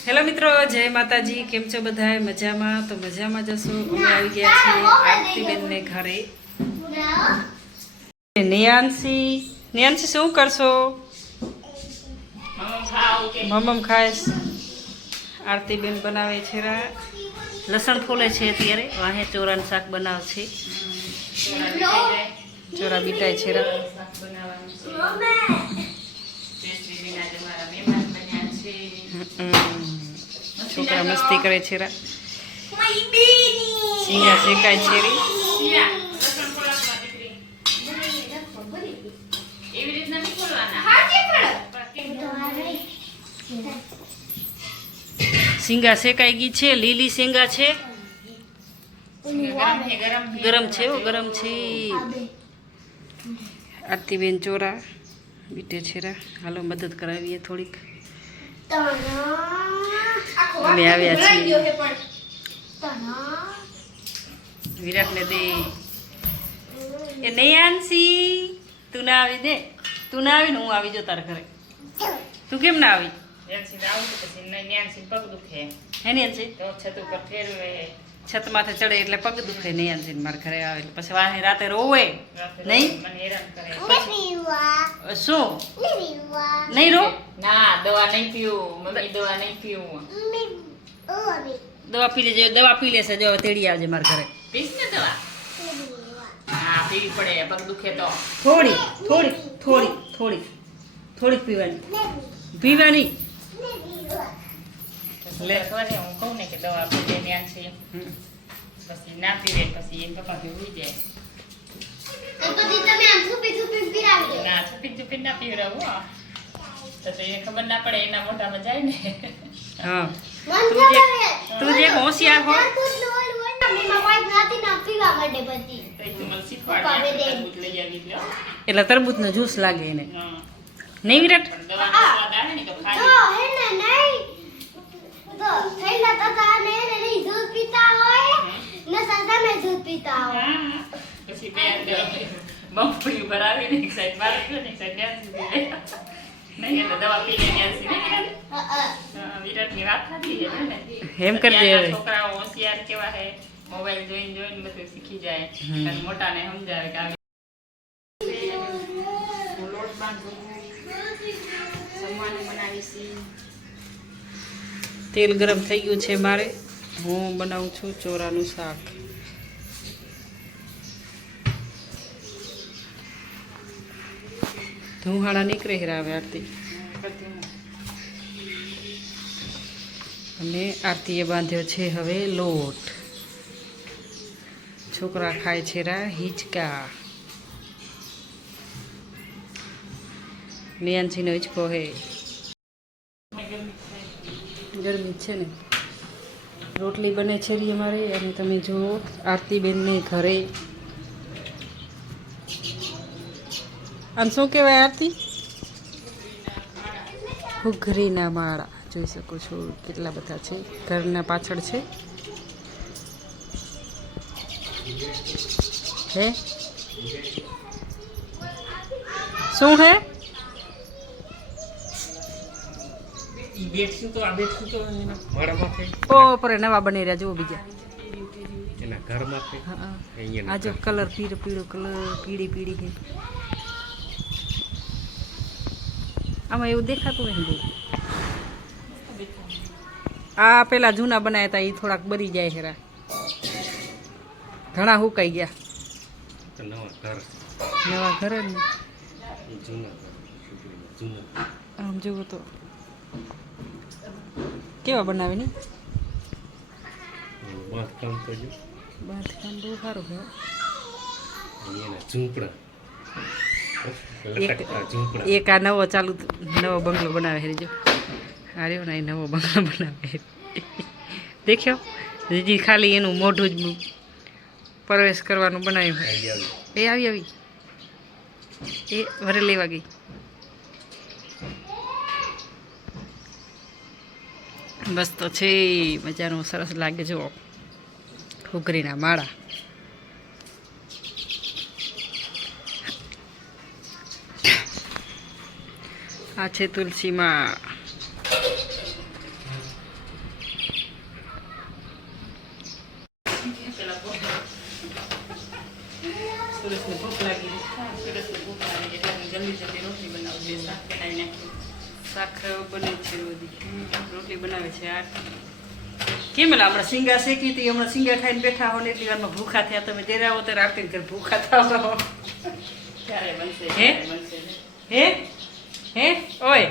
Hello મિત્રો, જય માતાજી. કેમ છો બધાય? મજામાં? તો મજામાં જશો. અમે આવી ગયા છીએ આરતીબેનને ઘરે. નેયાંશી શું કરશો? મમમ ખાઈશ. આરતીબેન બનાવે છે લસણ ફોલે છે અત્યારે. વાહે ચોરાનું શાક બનાવે છે. ચોરા બીટાય છે છોકરા મસ્તી કરે છે સિંગા શેકાય છે સિંગા શેકાઈ ગઈ છે. લીલી સિંગા છે. ગરમ છે. ગરમ છે. આરતીબેન ચોરા બીટે છે. હાલો મદદ કરાવીએ થોડીક. અમે આવ્યા છીએ. વિરાટને દે. એ નહીં આનસી, તું ના આવી દે. તું ના આવી ને હું આવી જો તારા ઘરે. તું કેમ ના આવી? છત માથે ચડે એટલે પગ દુખે. નહીં આનસી મારા ઘરે આવે એટલે પછી વાહે રાતે રોવે નહીં. શું નહીં રો? ના, દવા નહીં પીવું મમ્મી, દવા નહીં પીવું. દવા પી લેજો. દવા પી લેશે. જો તેડી આવજે મારા ઘરે. પીસ ને દવા? હા, પીવી પડે પગ દુખે તો. થોડી થોડી થોડી થોડી થોડીક પીવાની. પીવાની લે ઘરે હું કહું ને કે દવા પી લે ત્યાં છે. પછી ના પીવે પછી એમ પપ્પા પીવી જાય. ના, છુપી છુપી ના પીવડાવું. તો એને ખબર ના પડે, એના મોઢામાં જાય ને. હા, તું જે હોશિયાર હો. એટલે તરબૂચ નો જ્યુસ લાગે એને. નહીં વિરાટ? મગફળી ભરાવી ને એક સાઈડ મારે ને એક સાઈડ નહીં એટલે દવા પી લે વિરાટની વાત થતી છે ને. એમ કરજે. છોકરાઓ હોશિયાર કેવા હે, મોબાઈલ જોઈને જોઈને બધું શીખી જાય. અને મોટાને સમજાવે કે આવી લોટ બાંધવું, જમવાનું બનાવીશી. તેલ ગરમ થઈ ગયું છે મારે. હું બનાવું છું ચોરાનું શાક. ધુહાડા નીકળે હેરાવે આરતી. અને આરતીએ બાંધ્યો છે હવે લોટ. છોકરા ખાય છે હિંચકા. નિયાંશીનો હિંચકો હે. ગરમી છે ને. રોટલી બને છે રી અમારે. અને તમે જુઓ આરતીબેનને ઘરે. આમ શું કહેવાય આરતી? ઘૂઘરીના માળા જોઈ શકો છો કેટલા બધા છે. ઘરના પાછળ છે. હે શું હે? ઓ પર નવા બની રહ્યા જુઓ બીજા. આ જો કલર પીળો પીળો કલર, પીળી પીળી છે. આમાં એવું દેખાતું નહીં. આ પેલા જૂના બનાવ્યા હતા એ થોડાક બરી જાય હેરા. ઘણા હુકાઈ ગયા. નવા ઘર ને આમ જુઓ તો કેવા બનાવે ને. બાંધકામ બહુ સારું છે. એક આ નવો ચાલુ નવો બંગલો બનાવે હેરી જો. હાર્યો ને નવો બંગલો બનાવે. દેખ્યો હજી ખાલી એનું મોઢું જ પ્રવેશ કરવાનું બનાવ્યું. એ આવી આવી એ વરે લેવા ગઈ. બસ તો છે મજાનું સરસ લાગે. જુઓ ઘૂઘરીના માળા. આ છે તુલસીમાં. બને છે બધી રોટલી બનાવે છે આ કેમ એલા હમણાં સિંગા શેકી હતી હમણાં સિંગા ખાઈને બેઠા હો ને એટલી વારમાં ભૂખા થયા તમે ત્યારે આવો ત્યારે આરતી કરી ભૂખા થાવ ક્યારે બનશે હે? બનશે હે હે ઓય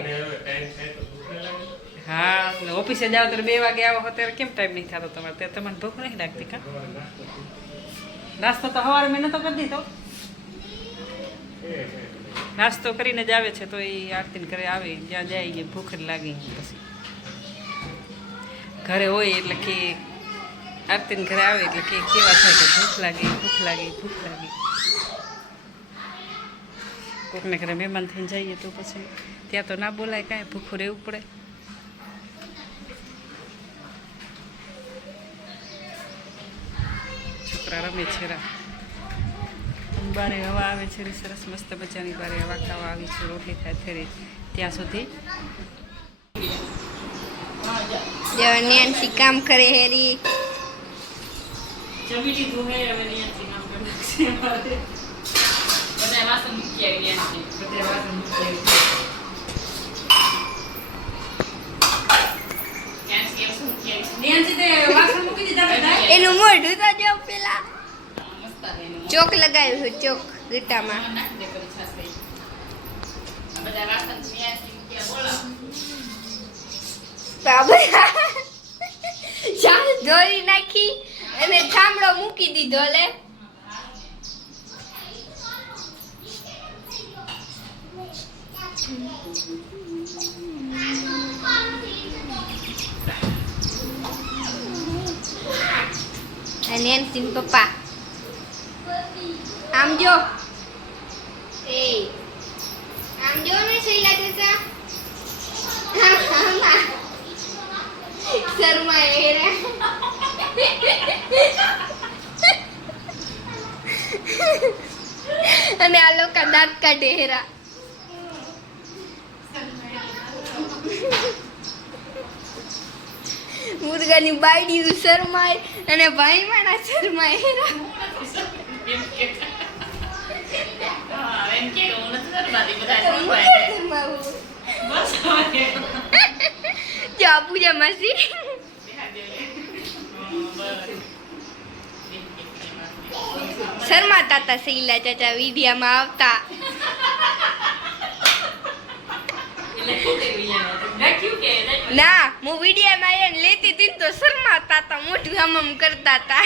હા એટલે ઓફિસે જાઓ ત્યારે 2 વાગે આવો હો ત્યારે કેમ ટાઈમ નહીં થતો તમારે ત્યારે તમને ભૂખ નહીં લાગતી કા નાસ્તો તો સવારે મેં નતો કરી દીધો નાસ્તો કરીને જ આવે છે તો એ આરતીને ઘરે આવે જ્યાં જાય એ ભૂખ જ લાગી પછી ઘરે હોય એટલે કે આરતીને ઘરે આવે એટલે કે કેવા થાય કે ભૂખ લાગી ભૂખ લાગી ભૂખ લાગી કોકને ઘરે મહેમાન થઈને જઈએ તો પછી ત્યાં તો ના બોલાય કાંઈ ભૂખું રહેવું પડે છોકરા રમે છે બારે હવા આવે છે સરસ મસ્ત મજાની બારે હવા ખાવા આવી છે રોટલી થાય થેરી ત્યાં સુધી નેન્સી કામ કરે હેરી જમી લીધું હે હવે નિયંત્રી કામ કરવું છે અમારે બધા વાસણ મૂકી આવી રહ્યા છે બધે વાસણ મૂકી આવી. ક્યાં છે શું મૂકી આવી નિયંત્રી તે વાસણ મૂકી દીધા બધા એનું મોઢું તો જો પેલા છે મસ્ત આવે એનું ચોક લગાવ્યું છે ચોક ગીટામાં નાખી દે કરી છાશે આ બધા વાસણ ત્યાં મૂકી બોલો ચાલ દોરી નાખી અને થાંભળો મૂકી દીધો લે અને એનસીન પપ્પા આમ જો એ આમ જો ને શૈલા જતા શર્મા એરા અને આ લોકો દાંત કાઢે હેરા મુર્ગાની બાયડી શરમાય અને ભાઈ માણા શરમાય હેરા હા એમ કે હું નથી કરવાની બધા મુર્ગા શરમાય શરમાવું. બસ હવે જો આ પૂજા માસી શર્માતા હતા શૈલા ચાચા વિડિયામાં આવતા ના હું વિડિયામાં એને લેતી હતી ને તો શર્માતા હતા મોઢું આમ કરતા હતા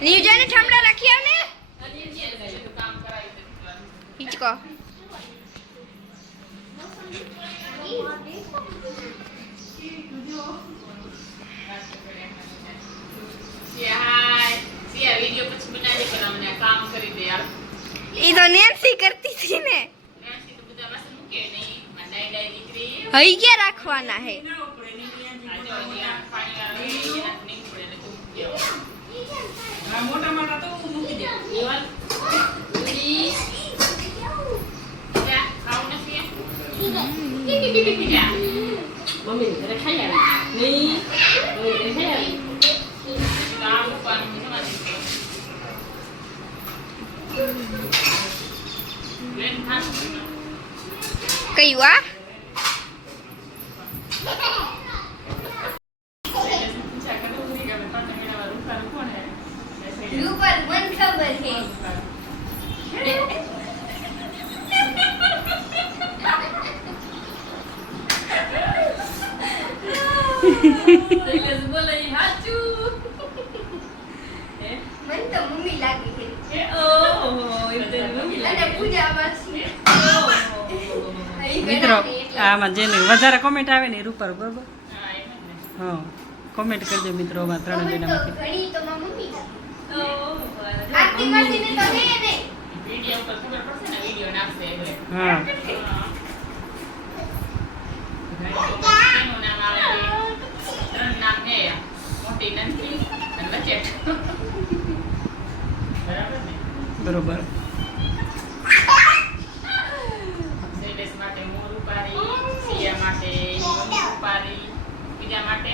ન્યૂઝને ઠામડા રાખી આવને હિચકો વિડીયો પછી બનાવી પેલા મને કામ કરી દે યાર એ તો નેન્સી કરતી હતી ને નાસી તો બધા વાસણ મૂકે નહીં ડાઈ ડાઈ દીકરી હઈ ક્યાં રાખવાના હે આ જો અહીંયા પાણી વાળું એના નહીં પડે એટલે તું મૂકી દેવો હા મોટા મોટા તો હું મૂકી દે જીવન ઉડી જા ખાવું નથી જા મમ્મી ઘરે ખાઈ આવી નહીં મમ્મી ઘરે ખાઈ આવી કામ પાણી જમા દીધું લેન ખાસ કયું આ પૂછા કરું નહીં કે પાંચ મહિના રૂપિયા કોણ હે રૂપર મન ખબર હે એટલે બોલે હાચું મન તો મમ્મી લાગી છે એ ઓહો એ તો મમ્મી અને લાગે પૂજા માસી મિત્રો આમાં જેને વધારે કોમેન્ટ આવે ને એ રૂપાર બરોબર હા એમ જ ને હા કોમેન્ટ કરજો મિત્રો આમાં 3 જણામાંથી ઘણી તો માં મમ્મી ઓહો આરતી માસી ને તો હે ને વિડિયો પર ખબર પડશે ને વિડિયો નાખશે એટલે હા એનું નામ આવે ત્રણ નામ છે મોટી નંદી અને બચેટ બરાબર ને બરોબર શૈલેષ માટે મોર ઉપારી સિયા માટે મમ્મી ઉપારી બીજા માટે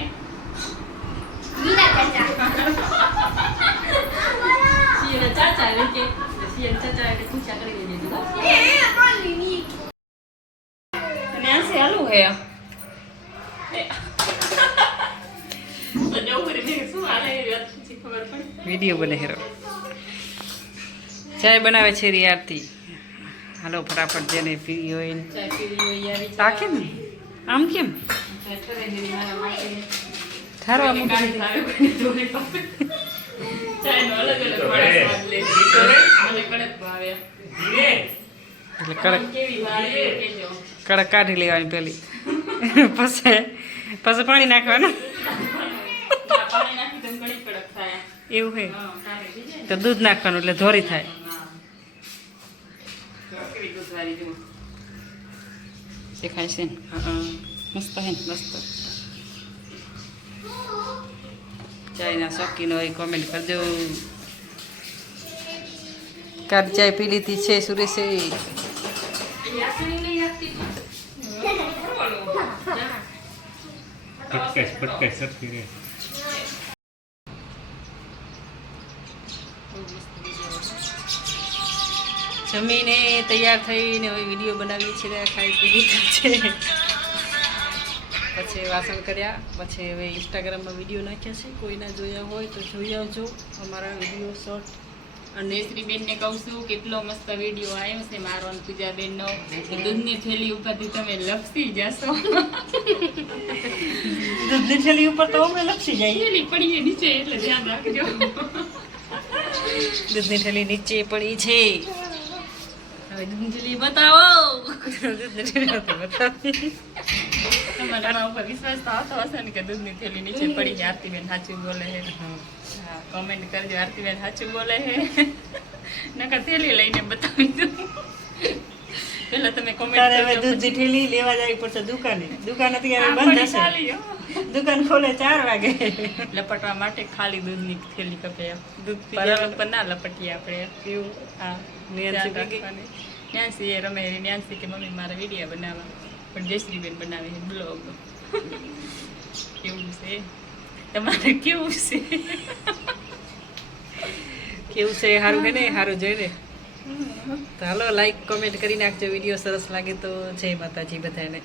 મીના ચાચા સિયાના ચાચા એટલે કે સિયાના ચાચા એટલે પૂછા કરી દેજો હે તો જોવું રે શું હાલે એ વાત પછી ખબર પડે. વિડીયો બને હેરો. ચાય બનાવે છે રી આરતી. હાલો ફટાફટ જેને પીવી હોય એને. ચાય પીવી હોય આવી આ કેમ આમ કેમ ચાય કરે છે મારા માટે. થારો આમ ગાડી આવે કોઈને જોડે પાસે. ચાયનો અલગ અલગ સ્વાદ લે. મને કડક ભાવે. એટલે કડક કેવી ભાવે કેજો. કડક કાઢી લેવાની પેલી પછી પાણી નાખવાનું પાણી નાખી તો ઘણી કડક થાય. એવું હે હા કાઢી દીજે. તો દૂધ નાખવાનું એટલે ધોરી થાય. કેવી દૂધવાળી જુઓ. દેખાય છે ને મસ્ત હે ને મસ્ત. ચાયના શોખીન હોય કોમેન્ટ કરજો. કાઢ ચાય પી લીધી છે સુરેશે. પટકાશ સરખી રે. જમીને તૈયાર થઈને હવે વિડીયો બનાવીએ છીએ. ખાઈ પી લીધા છે પછી વાસણ કર્યા પછી હવે ઇન્સ્ટાગ્રામમાં વિડીયો નાખ્યા છે. કોઈના જોયા હોય તો જોઈ આવજો અમારા વિડીયો શોર્ટ. અને શ્રીબેનને કહું છું કેટલો મસ્ત વિડીયો આવ્યો છે મારો અને પૂજાબેનનો. દૂધની થેલી ઉપરથી તમે લપસી જશો. દૂધની થેલી ઉપર તો અમે લપસી જાય. થેલી પડીએ નીચે એટલે ધ્યાન રાખજો. દૂધની થેલી નીચે પડી છે. હવે દૂધની થેલી બતાવો. દૂધની થેલી નથી બતાવતી. તમારે આના ઉપર વિશ્વાસ તો આવતો હશે ને કે દૂધની થેલી નીચે પડી છે. આરતીબેન સાચું બોલે છે. હા કોમેન્ટ કરજો આરતીબેન સાચું બોલે છે. નકર થેલી લઈને બતાવી દઉં. પેલા તમે કોમેન્ટ તારે હવે કરજો. દૂધની થેલી લેવા જવી પડશે દુકાને. દુકાન અત્યારે આ બંધ પડી હશે. ખાલી હો. દુકાન ખોલે 4 વાગે. લપટવા માટે ખાલી દૂધની થેલી કપે. દૂધ પી પરલ ઉપર ના લપટીએ આપણે. એવું હા ધ્યાન નિયંત્રિત રાખવાની. ન્યાંસી એ રમે ન્યાંસી કે મમ્મી મારા વિડીયો બનાવવા પણ જયશ્રીબેન બનાવે છે બ્લોગ. કેવું છે તમારે કેવું છે? કેવું છે સારું કે નહીં સારું જોઈને તો હાલો લાઈક કોમેન્ટ કરી નાખજો. વિડીયો સરસ લાગે તો જય માતાજી બધાને.